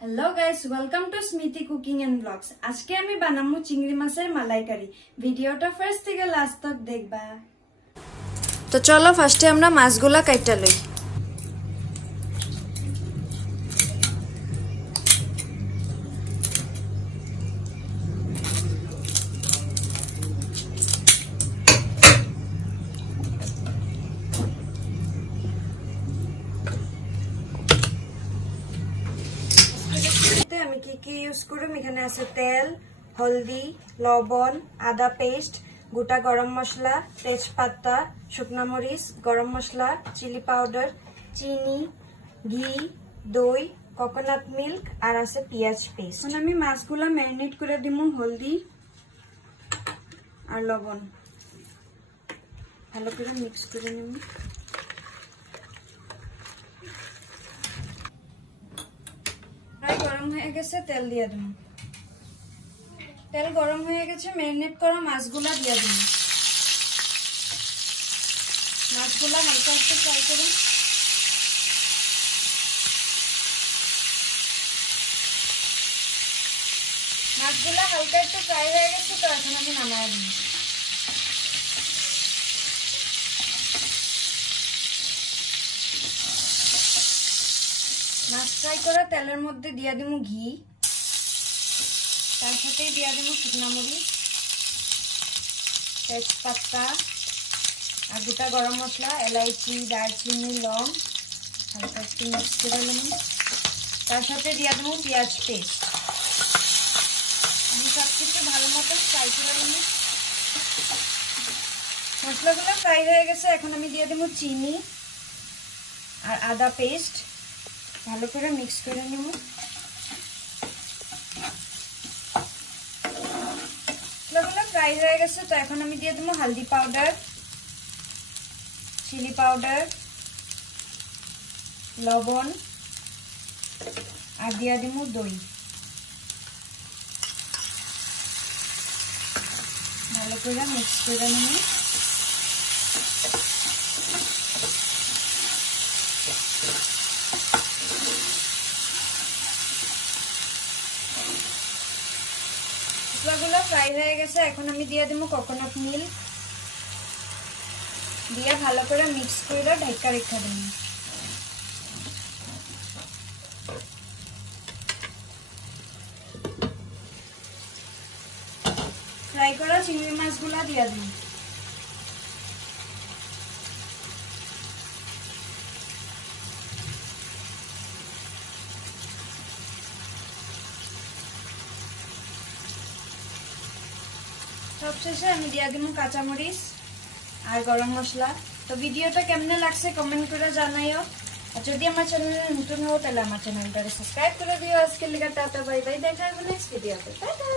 Hello guys, welcome to Smriti cooking and blogs. आज के आमी बानामु चिंगड़ी माছের মালাইকারি। ভিডিওটা ফার্স্ট থেকে লাস্ট তক দেখবা। তো চলো ফার্স্টে আমরা মাছগুলা কাইটা লই। यूज करूम एखाने आछे तेल, हल्दी, लवण, आदा पेस्ट, गोटा गरम मसला, तेजपाता, शुकना मरिच, गरम मसला, चिली पाउडार, चीनी, घी, दई, कोकोनाट मिल्क और आछे पियाज पेस्ट। এখন আমি মাছগুলা ম্যারিনেট করে দিমু হলদি আর লবণ। ভালো করে মিক্স করে নিমু। गरम हो गेছে তেল দিয়ে দিমু। তেল গরম হয়ে গেছে, ম্যারিনেট করা মাছগুলা দিয়ে দিমু। মাছগুলা হালকা একটু ফ্রাই করুন। মাছগুলা হালকা একটু ফ্রাই হয়ে গেছে, তো এখন আমি নামায় দিমু। মাছ ফ্রাই করে তেলের মধ্যে দিয়ে দিমু ঘি, তার সাথে দিয়ে দিমু শুকনা মরিচ, তেজপাতা আর গোটা গরম মশলা, এলাইচি, দারচিনি, লং হালকা একটু মিক্স করে নিমু। তার সাথে দিয়ে দিমু পেঁয়াজ পেস্ট। আমি সব কিছু ভালো মতো ফ্রাই করে নিমু। মশলাগুলো ফ্রাই হয়ে গেছে, এখন আমি দিয়ে দিমু চিনি আর আদা পেস্ট। ভালো করে মিক্স করে নিব। মশলাগুলো ফ্রাই হয়ে গেছে, তো এখন আমি দিয়ে দেবো হলদি পাউডার, চিলি পাউডার, লবণ আর দিয়ে দেবো দই। ভালো করে মিক্স করে নিব। মশলাগুলো ফ্রাই হয়ে গেছে, এখন আমি দিয়ে দেবো কোকোনাট মিল্ক, দিয়ে ভালো করে মিক্স করে ঢাকা রেখে দেবো। ফ্রাই করা চিংড়ি মাছগুলা দিয়ে দেবো। সবশেষে আমি দিয়ে দিব কাঁচা মরিচ আর গরম মশলা। তো ভিডিওটা কেমনে লাগছে কমেন্ট করে জানাইও। আর যদি আমার চ্যানেলে নতুন হও তাহলে আমার চ্যানেলটাকে সাবস্ক্রাইব করে দিও। আজকের লিগা টাটা, বাই বাই, দেখা হবে নেক্সট ভিডিওতে। টাটা।